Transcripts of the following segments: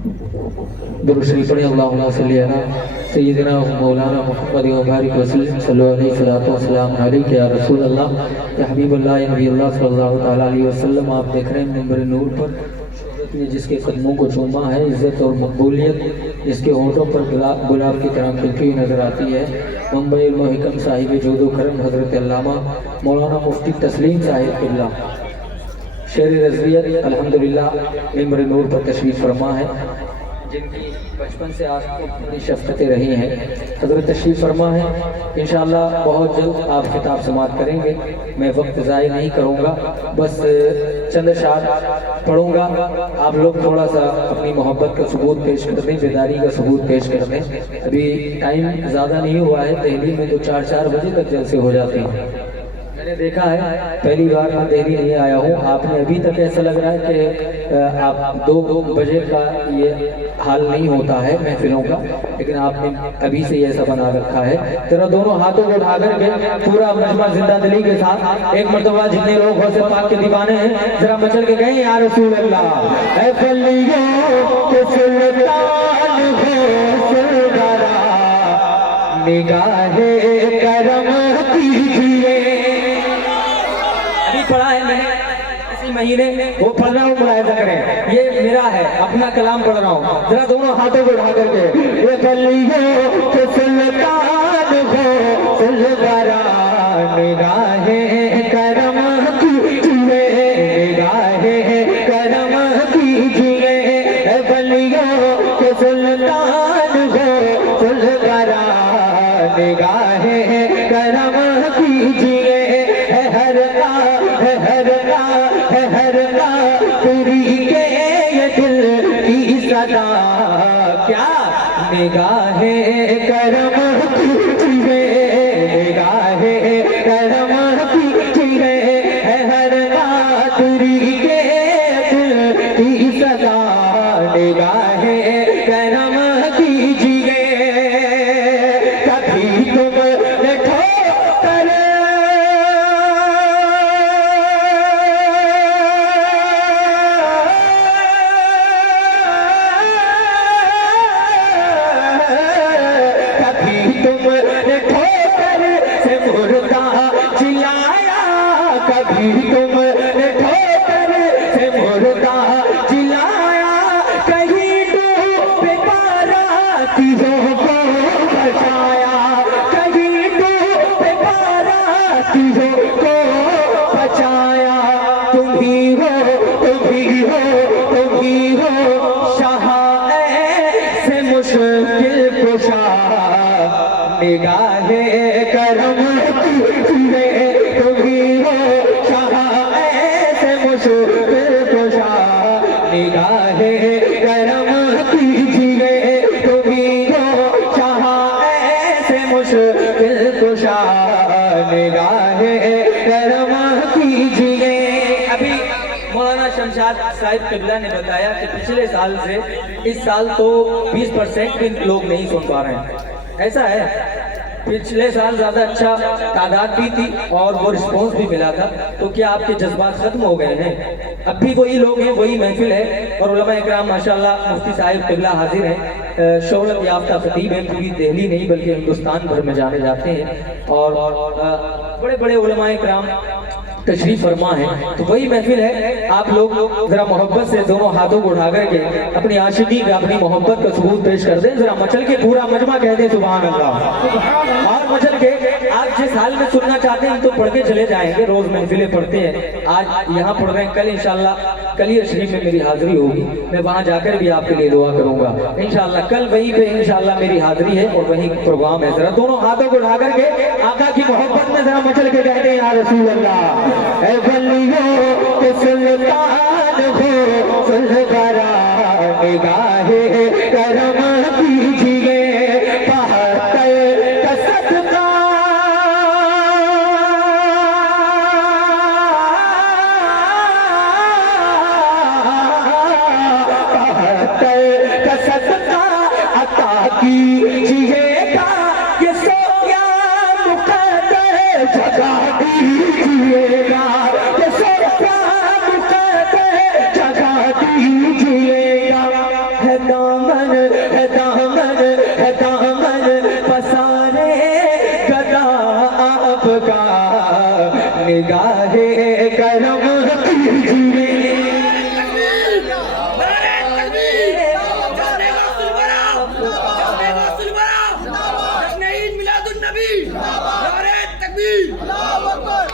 दुरूद शरीफ पढ़ें। अल्लाहुम्मा सल्ली अला सय्यिदिना व मौलाना मुहम्मद व बारिक वसल्लम सल्लल्लाहु अलैहि वसल्लम अलैहि या रसूल अल्लाह या हबीबुल्लाह या नबी अल्लाह सल्लल्लाहु तआला अलैहि वसल्लम। आप देख रहे हैं मिंबर नूर पर शोहरत ने जिसके कदमों को चूमा है, इज़्ज़त और मकबूलियत जिसके होठों पर गुलाब की तरह खिलती हुई नजर आती है, मुंबई मोहिकम साहिब जूदो करम हजरत अल्लामा मौलाना मुफ्ती तस्लीम साहिब क़िबला शेर रज़वियत अल्हम्दुलिल्लाह मिंबर नूर पर तशरीफ़ फरमा है, जिनकी बचपन से आज तक बड़ी शफ़क़तें रही हैं। हज़रत तशरीफ़ फरमा है, इंशाअल्लाह बहुत जल्द आप खिताब समाअत करेंगे। मैं वक्त ज़ाय नहीं करूँगा, बस चंद शार पढ़ूँगा। आप लोग थोड़ा सा अपनी मोहब्बत का सबूत पेश कर दें, बेदारी का सबूत पेश कर दें। अभी टाइम ज़्यादा नहीं हुआ है, दिल्ली में तो 4-4 बजे तक जलसे हो जाते हैं। मैंने देखा है, पहली बार मैं दिल्ली नहीं आया हूँ। आपने अभी तक ऐसा लग रहा है कि आप 2 बजे का ये हाल नहीं होता है महफिलों का, लेकिन आपने अभी से ऐसा बना रखा है। तेरा दोनों हाथों को उठा करके पूरा मजमा जिंदा दिली के साथ एक मरतबा जितने लोग गौसे पाक के दीवाने हैं जरा मचल के गए या रसूल अल्लाह। निगाहे करम कीजिए। अभी पढ़ा है मैंने इसी महीने, वो पढ़ रहा हूँ, मुलाहिजा करें, ये मेरा है, अपना कलाम पढ़ रहा हूँ। जरा दोनों हाथों को उठा करके ये गलियों के सुल्तान हो सुल्तारा निगाहे करम कीजिए, निगाहे करम कीजिए। गलियों के सुल्तान हो सुल्तारा निगाहे करम कीजिए। पूरी के ये दिल की सदा क्या निगाहे करम कीजिए, निगाहे करम कीजिए। हर पूरी के दिल की सदा निगाहे करम कीजिए। कभी तुम निगाहे करम कीजिए। तुम्ही हो शाह ऐसे मुश्किल कुशा, निगाहे करम कीजिए। तुम्ही हो शाह ऐसे मुश्किल कुशा, निगाहे करम कीजिए। अभी मौलाना शमशाद साहिब क़िबला ने बताया कि पिछले साल से इस साल तो 20% भी लोग नहीं सुन पा रहे हैं। ऐसा है, पिछले साल ज़्यादा अच्छा तादाद भी थी और वो रिस्पॉन्स भी मिला था, तो क्या आपके जज्बात ख़त्म हो गए हैं? अब भी वही लोग हैं, वही महफिल है और उलमा इकराम माशाल्लाह मुफ्ती साहिब क़िबला हाजिर हैं। शोहरत याफ्ता खतीब है, पूरी दिल्ली नहीं बल्कि हिंदुस्तान भर में जाने जाते हैं और बड़े बड़े उलमा इकराम तशरीफ फरमा है। तो वही महफिल है। आप लोग जरा मोहब्बत से दोनों हाथों को उठा करके अपनी आशिकी का, अपनी मोहब्बत का सबूत पेश कर दें। जरा मचल के पूरा मजमा कह दे सुभान अल्लाह। और मचल के आज जिस हाल में सुनना चाहते हैं तो पढ़ के चले जाएंगे, रोज महफिलें पढ़ते हैं, आज यहाँ पढ़ रहे हैं, कल इंशाल्लाह कलियर शरीफ में मेरी हाजिरी होगी, मैं वहाँ जाकर भी आपके लिए दुआ करूंगा इंशाल्लाह। कल वहीं पे इंशाल्लाह मेरी हाजिरी है और वहीं प्रोग्राम है। जरा दोनों हाथों को उठा करके आका की मोहब्बत में जरा मचल के कहते हैं या रसूल अल्लाह। ऐ वलियों के सुल्तान हो सुल्तारा निगाहे करम कीजिए। कीजिएगा ये सोया मुकद्दर जगा दीजिएगा, ये निगाहे करम कीजिए।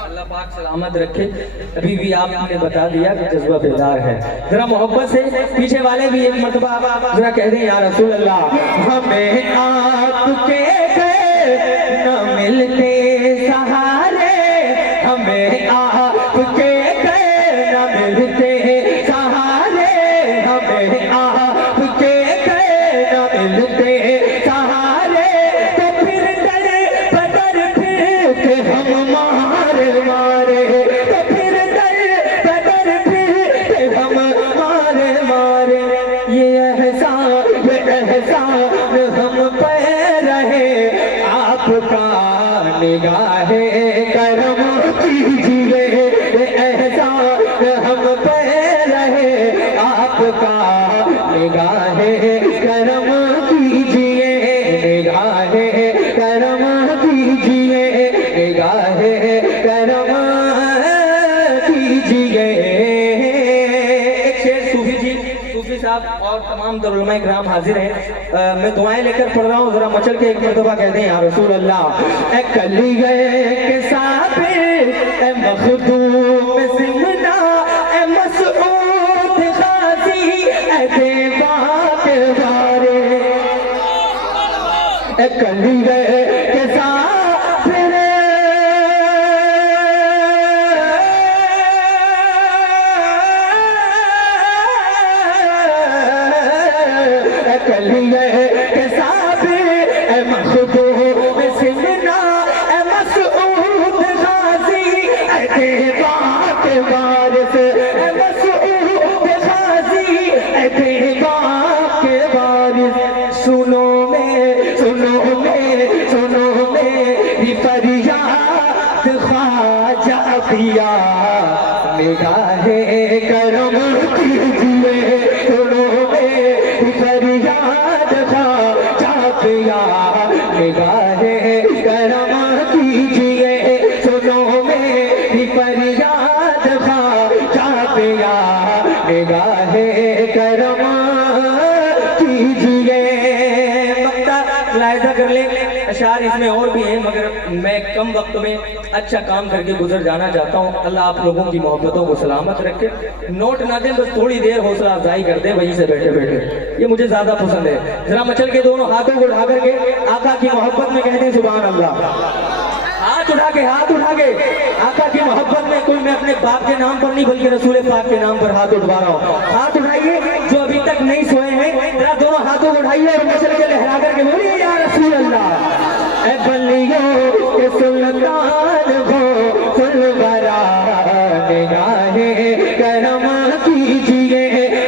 अल्लाह पाक सलामत रखे। अभी भी आपने बता दिया कि जज्बा बेदार है। जरा मोहब्बत से पीछे वाले भी एक मर्तबा जरा कह दें या रसूल अल्लाह, हमें आपके न मिलते सहारे, हमें आपके न मिलते सहारे, हमें आपके न मिलते सहारे, तो फिर डर बदर फिर के हम मारे मारे, तो फिर डर बदर फिर के हम मारे मारे। ये एहसान हम पे रहे आपका, निगाहे करम कीजिए। एहसान हम पे रहे आपका, निगाहे करम कीजिए, निगाहे करम कीजिए, निगाहे करम कीजिए। एक शेर सूफी साहब और तमाम दरुलमा इकराम हाजिर हैं। मैं दुआएं लेकर पढ़ रहा हूँ, जरा मचल के एक मरतबा कहते हैं या रसूल अल्लाह। ए कली गए के साबिर, ए मखदूम सिमना, ए मसऊद गाजी, ए देवा के बारे, ए कली गए के साबिर, कली गए के साबिर, ए मखदूम सिमना, ए मसऊद गाजी, ए देवा के वारिस, ए मसऊद गाजी, ए देवा के वारिस। सुनो मेरी फरियाद ख्वाजा पिया, निगाहे करम कीजिए। सुनो मेरी फरियाद ख्वाजा पिया, निगाहे करम कीजिए। सुनो मेरी फरियाद ख्वाजा पिया, निगाहे करम कीजिए। मुलाहिजा कर ले, अशार इसमें और भी हैं, मगर मैं कम वक्त में अच्छा काम करके गुजर जाना चाहता हूँ। अल्लाह आप लोगों की मोहब्बतों को सलामत रखे। नोट ना दें, बस थोड़ी देर हौसला अफजाई कर दें वहीं से बैठे बैठे, ये मुझे ज्यादा पसंद है। जरा मचल के दोनों हाथों को उठा करके आका की मोहब्बत में कहते हैं सुभान अल्लाह। हाथ उठा के आका की मोहब्बत में, कोई मैं अपने बाप के नाम पर नहीं बल्कि रसूल पाक के नाम पर हाथ उठवा रहा हूँ। हाथ उठाइए जो अभी तक नहीं सोए हैं, जरा दोनों हाथों को उठाइए और मचल के लहरा करके बोलिए या रसूल अल्लाह। ए बलियों के सुल्तान हो फुलवरा, निगाहे करम कीजिए।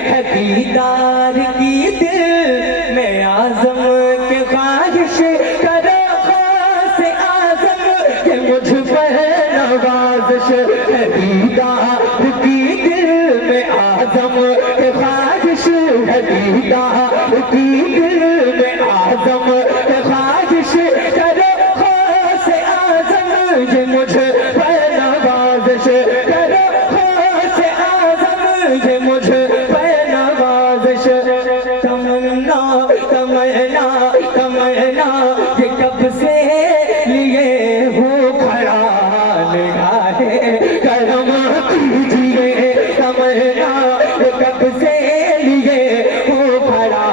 है दीदार की दिल में आजम के ख्वाहिश करो, खास आजम के मुझ पर नवाजिश। है दीदार की दिल में आजम के ख्वाहिश, है दीदार की दिल में आजम के ख्वाहिश करो, खास आजम ये मुझ पर नवाजिश करो, खास आजम ये मुझ पर नवाजिश। तमन्ना तमन्ना तमन्ना ये कब से लिए हो खड़ा, निगाहे करम कीजिए। तमन्ना ये कब से लिए हो खड़ा,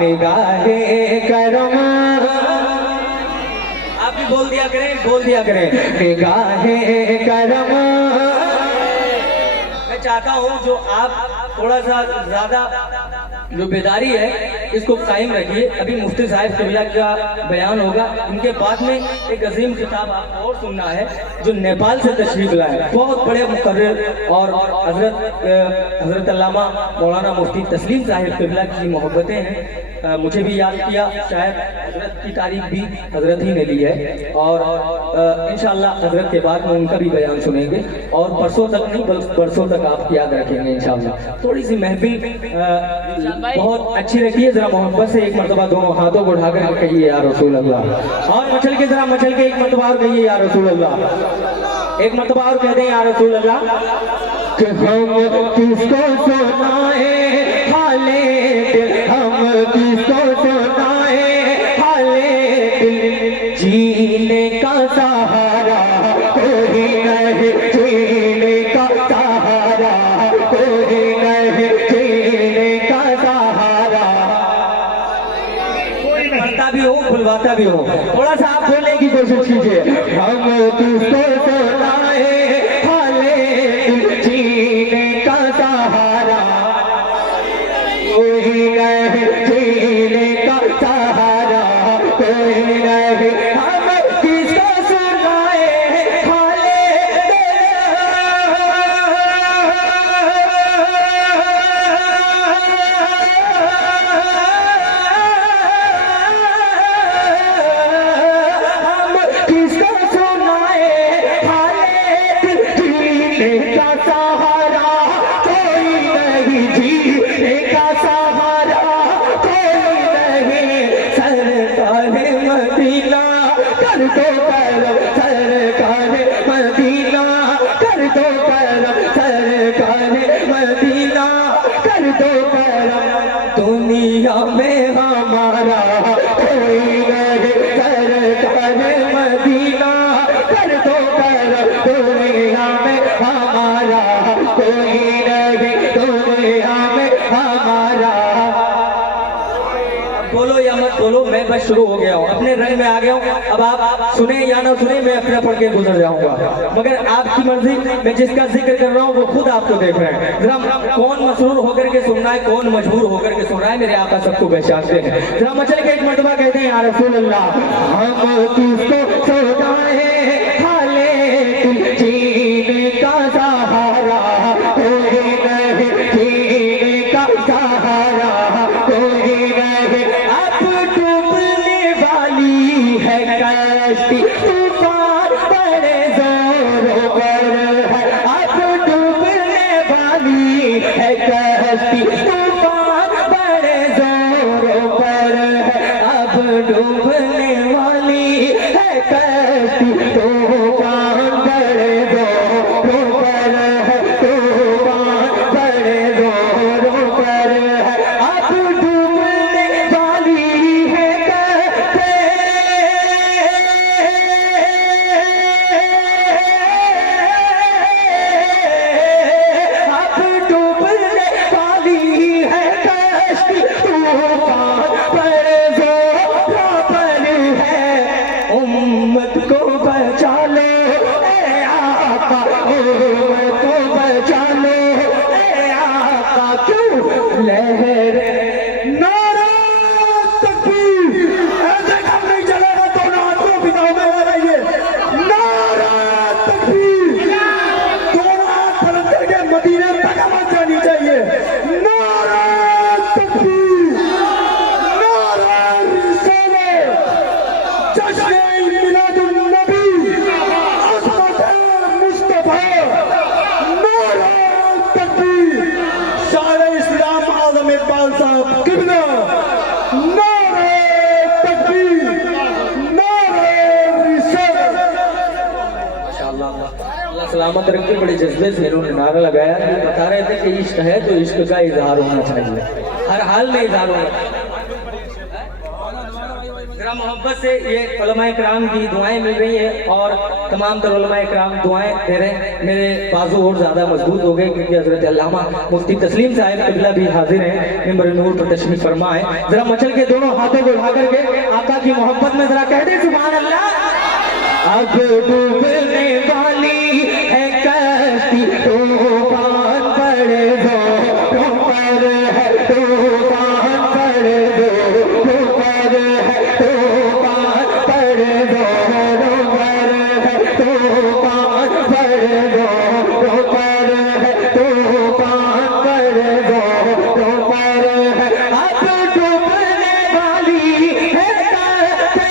निगाहे करम। आप भी बोल दिया करें निगाहे करम। मैं चाहता हूँ जो आप थोड़ा सा ज्यादा जो बेदारी है इसको कायम रखिए। अभी मुफ्ती साहिब कबिला का बयान होगा, इनके बाद में एक अजीम किताब आपको और सुनना है जो नेपाल से तशरीफ लाए, बहुत बड़े मुकर्रर और हजरत अल्लामा मौलाना मुफ्ती तस्लीम साहिब कबिला की मोहब्बतें हैं। मुझे भी याद किया, शायद हजरत की तारीफ भी हजरत ही ने ली है और इंशाअल्लाह हजरत के बाद में उनका भी बयान सुनेंगे और परसों तक नहीं बल्कि परसों तक आप याद रखेंगे इंशाअल्लाह। थोड़ी सी महफिल बहुत अच्छी रखिए, जरा मोहब्बत से एक मरतबा दोनों हाथों को उठाकर कहिए या रसूल अल्लाह, और मचल के एक मरतबा और कहिए या रसूल अल्लाह। एक मरतबा और कह दें या रसूल अल्लाह कि हम किसको सुनाए हाले दिल, हम किसको सुनाए हाले दिल, जीने का सहारा कोई नहीं, जीने का सहारा कोई नहीं, जीने का सहारा। कोई मरता भी हो भुलवाता भी हो, थोड़ा सा आप बोलने की कोशिश कीजिए। हम किसको सुनाए हाले दिल, जीने का सहारा कोई नहीं, जीने का सहारा कोई नहीं। हम किसको सुनाए हाले हम किसको सुनाए हाले दिल, जीने का सहारा कोई नहीं, जीने का सहारा कोई नहीं। सरकार मदीना कर दो करम, सरकार मदीना कर दो करम, सरकार मदीना कर दो करम। दुनिया में हमारा कोई नहीं, सरकार मदीना कर दो करम। दुनिया में हमारा कोई नहीं, दुनिया में हमारा। बोलो या मत बोलो, मैं बस शुरू हो गया हूँ, अपने रंग में आ गया हूँ। अब आप सुने या ना सुने, मैं अपना पढ़ के गुजर जाऊंगा, मगर आपकी मर्जी। मैं जिसका जिक्र कर रहा हूँ वो खुद आपको देख रहे हैं। जरा कौन मसरूर होकर के सुन रहा है, कौन मजबूर होकर के सुन रहा है, मेरे आका सबको पहचानते हैं। जरा मचल के एक मरतबा कहते हैं या रसूल अल्लाह, हम किसको सौदाए हाले दिल, जीने का सहारा कोई नहीं, जीने का सहारा कोई नहीं। अब डूबने वाली है कश्ती, तूफान बड़े जोरों पर है। अब डूबने वाली है कश्ती, तूफान बड़े जोरों पर है। अब डूबने वाली है कश्ती, तूफान बड़े जोरों पर है, तूफान बड़े जोरों पर है। अब डूबने वाली है कश्ती, अब डूबने वाली है कश्ती, तूफान बड़े जोरों पर है। उम्मत को बचा लो ए आका, उम्मत को बचा लो ए आका, क्यों लहर नारा तकबीर। ऐसे काम नहीं चलेगा, दोनों हाथों पिताओं में लगाइए, नारा तकबीर। दोनों हाथ बुलंद करके मदीने तक आवाज जानी चाहिए, नारा तकबीर, नारा रिसालत, जश्न मिलादुन नबी, अज़मत मुस्तफा, नारा तकबीर। शायर इस्लाम आज़म इकबाल साहब किबला, नारा तकबीर, नारा रिसालत। माशाअल्लाह, अल्लाह सलामत रखे। बड़े जज्बे से इन्होंने नारा लगाया। ये बता रहे थे कि इश्क है तो इश्क का इजहार होना चाहिए, हर हाल में इजहार होना चाहिए। जरा मोहब्बत से ये उलमाए किराम की दुआएं मिल रही है और तमाम तर उलमाए किराम दुआएं दे रहे हैं। मेरे बाजू और ज़्यादा मजबूत हो गए क्योंकि हज़रत अल्लामा मुफ्ती तस्लीम साहिब किबला भी हाजिर हैं, मिंबर नूर पर तशरीफ फरमा है। जरा मचल के दोनों हाथों को उठा करके आका की मोहब्बत में जरा कह दे सुभान अल्लाह। अब डूबने वाली है कश्ती, तूफान बड़े जोरों पर है, तूफान बड़े जोरों पर है, तूफान बड़े जोरों पर है, तूफान बड़े जोरों पर है, तूफान बड़े जोरों पर है। अब डूबने वाली है कश्ती,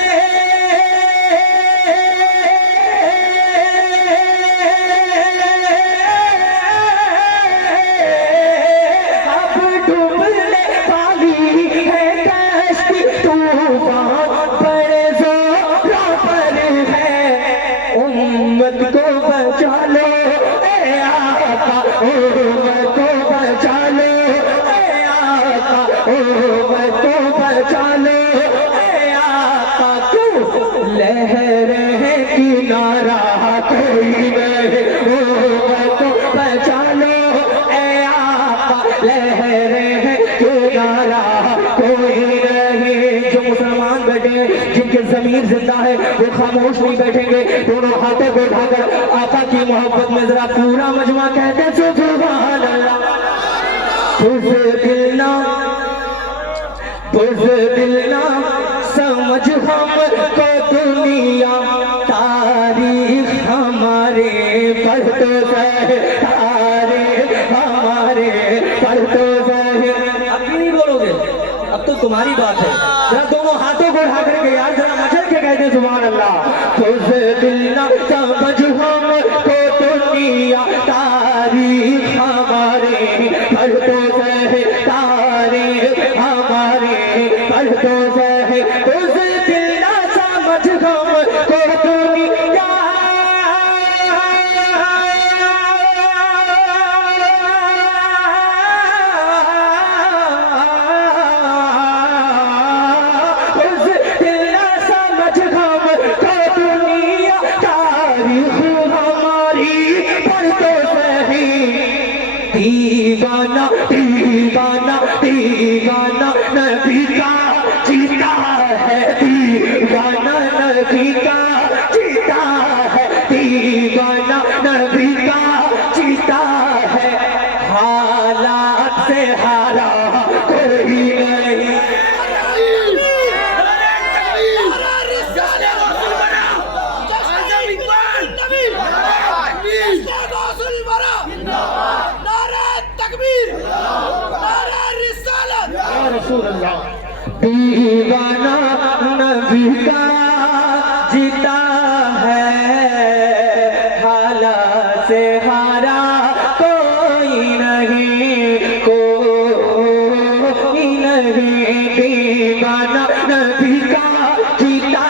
खामोश नहीं बैठेंगे। दोनों हाथों को उठाकर आका की मोहब्बत में जरा पूरा मजमा कहते सुभान अल्लाह। बुज़दिल ना समझ हमको दुनिया, तारीख हमारे पढ़तो सहे, तारीख हमारे पढ़तो सहे। अब क्यों नहीं बोलोगे? अब तो तुम्हारी बात है। जरा दोनों हाथों को उठा करके यार जरा मचल के कहते सुभान अल्लाह। बुज़दिल ना समझ हमको दुनिया, तारीख हमारे पढ़तो सहे, तारीख हमारे पढ़तो सहे। बुज़दिल ना समझ हमको दुनिया, बुज़दिल ना समझ हमको दुनिया, तारीख हमारी पढ़तो सही। दीवाना दीवाना दीवाना नबी का जीता है, दीवाना नबी का जीता है, दीवाना नबी का जीता है। हालात से हारा कोई नहीं। दीवाना नबी का जीता है, हालात से हारा कोई नहीं, कोई नहीं। दीवाना नबी का जीता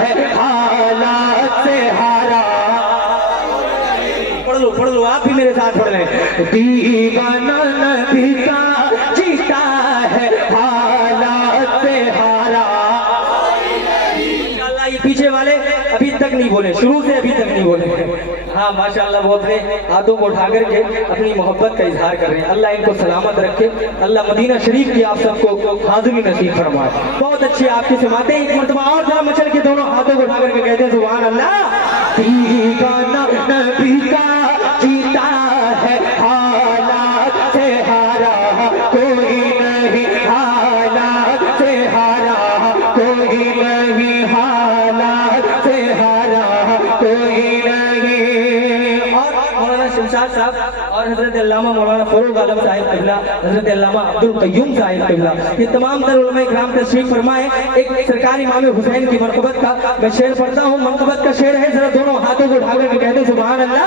है, हालात से हारा। पढ़ लो आप भी मेरे साथ पढ़ लें। दीवाना नबी का जीता है, हालात से हारा। माशाल्लाह ये पीछे वाले अभी तक नहीं बोले, शुरू से अभी तक नहीं बोले। हाँ माशाल्लाह वो अपने हाथों को उठा करके अपनी मोहब्बत का इजहार कर रहे हैं। अल्लाह इनको सलामत रखे, अल्लाह मदीना शरीफ की आप सबको हाज़िरी नसीब फरमाए। बहुत अच्छी आपकी समातें। एक मरतबा और जरा मचल के दोनों हाथों को उठा करके कहते हैं सुभान अल्लाह। दीवाना नबी का जीता है, हालात से हारा कोई नहीं, हालात से हारा कोई नहीं, हालात से हारा कोई नहीं। और मौलाना शमशाद साहब और हजरत अल्लामा मौलाना फरूक आलम साहिब क़िबला, हजरत अल्लामा अब्दुल क़य्यूम साहिब क़िबला, ये तमाम तर उलमा इकराम तशरीफ फरमाए। एक सरकारी इमाम हुसैन की मनक़बत का मैं शेर पढ़ता हूँ। मनक़बत का शेर है, जरा दोनों हाथों को उठा करके कहते सुभान अल्लाह।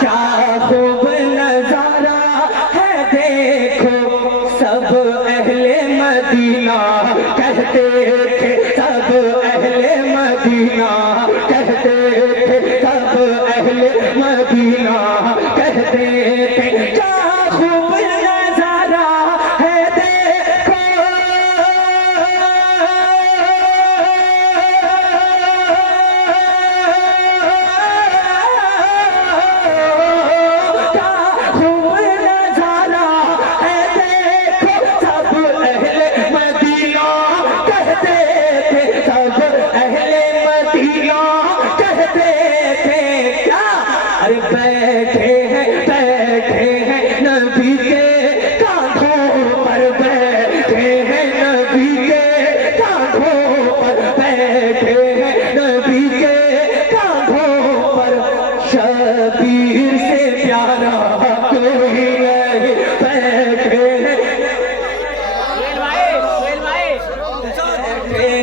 क्या खूब नजारा है देखो सब अहले मदीना, कहते थे सब अहले मदीना, कहते थे सब अहले मदीना, कहते थे क्या खूब नजारा है देखो। क्या खूब नजारा है देखो सब अहले मदीना, कहते थे सब अहले मदीना, कहते थे क्या। अरे बैठे हैं नबी के कांधों पर, बैठे हैं नबी के कांधों पर, बैठे हैं नबी के कांधों पर। शबीर से प्यारा कोई नहीं, बैठे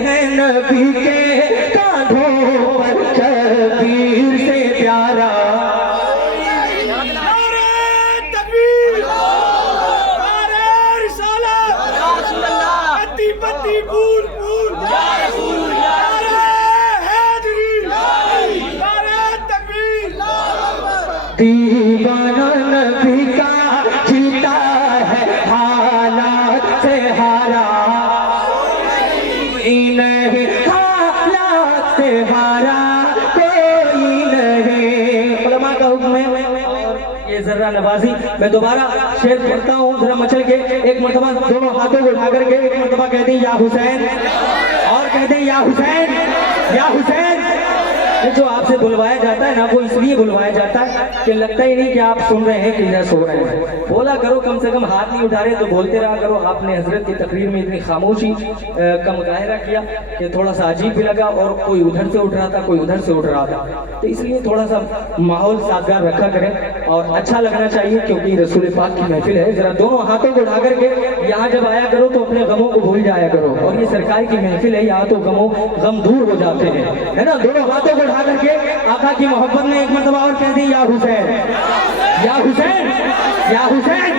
हैं नबी के कांधों पर, शबीर से प्यारा। दीवाना नबी का जीता है, हालात से हारा कोई नहीं, हालात से हारा कोई नहीं। उलमा का हुक्म है ये जर्रा नवाजी। मैं दोबारा शेर पढ़ता हूँ, जरा मचल के एक मरतबा दोनों हाथों को उठा करके एक मरतबा कहते हैं या हुसैन, और कहते हैं या हुसैन, या हुसैन, ये जो आपसे बुलवाया जाता है ना, वो इसलिए बुलवाया जाता है कि लगता ही नहीं कि आप सुन रहे हैं कि या सो रहे हैं। बोला करो, कम से कम हाथ नहीं उठा रहे तो बोलते रहा करो। आपने हजरत की तकरीर में इतनी खामोशी का मुजाहरा किया कि थोड़ा सा अजीब भी लगा, और कोई उधर से उठ रहा था, कोई उधर से उठ रहा था, तो इसलिए थोड़ा सा माहौल साजगार रखा करें और अच्छा लगना चाहिए, क्योंकि रसूल पाक की महफिल है। जरा दोनों हाथों को उठा करके यहाँ जब आया करो तो अपने गमों को भूल जाया करो, और ये सरकार की महफिल है, यहाँ तो गम दूर हो जाते हैं, है ना। दोनों हाथों को उठा करके आका की मोहब्बत में एक मरतबा और कह दी, या हुसैन, या हुसैन, या हुसैन।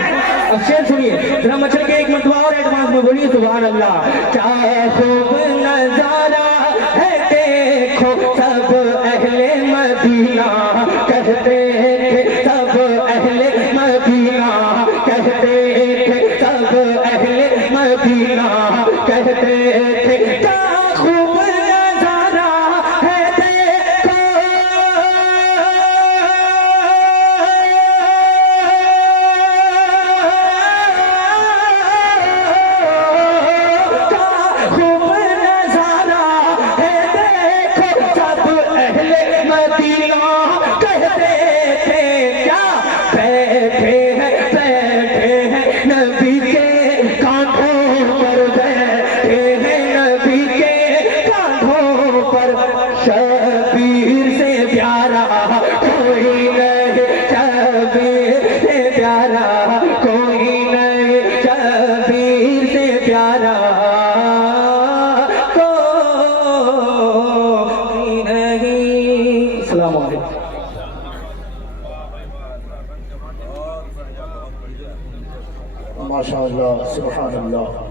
अब शेर सुनिए जरा मचल के, एक मरतबा और एडवांस में बोलिए सुभान अल्लाह। क्या खूब नजारा है देखो सब अहले मदीना, कहते थे सब अहले मदीना, कहते थे सब अहले मदीना, कहते थे क्या खूब नजारा है देखो, क्या खूब नजारा है देखो सब अहले मदीना, कहते थे क्या बैठे हैं नबी के कांधों पर, बैठे हैं नबी के कांधों पर, शबीर से प्यारा कोई नहीं, शबीर से प्यारा कोई नहीं, शबीर से प्यारा कोई नहीं। अस्सलाम वालेकुम। माशाअल्लाह, सुभान अल्लाह।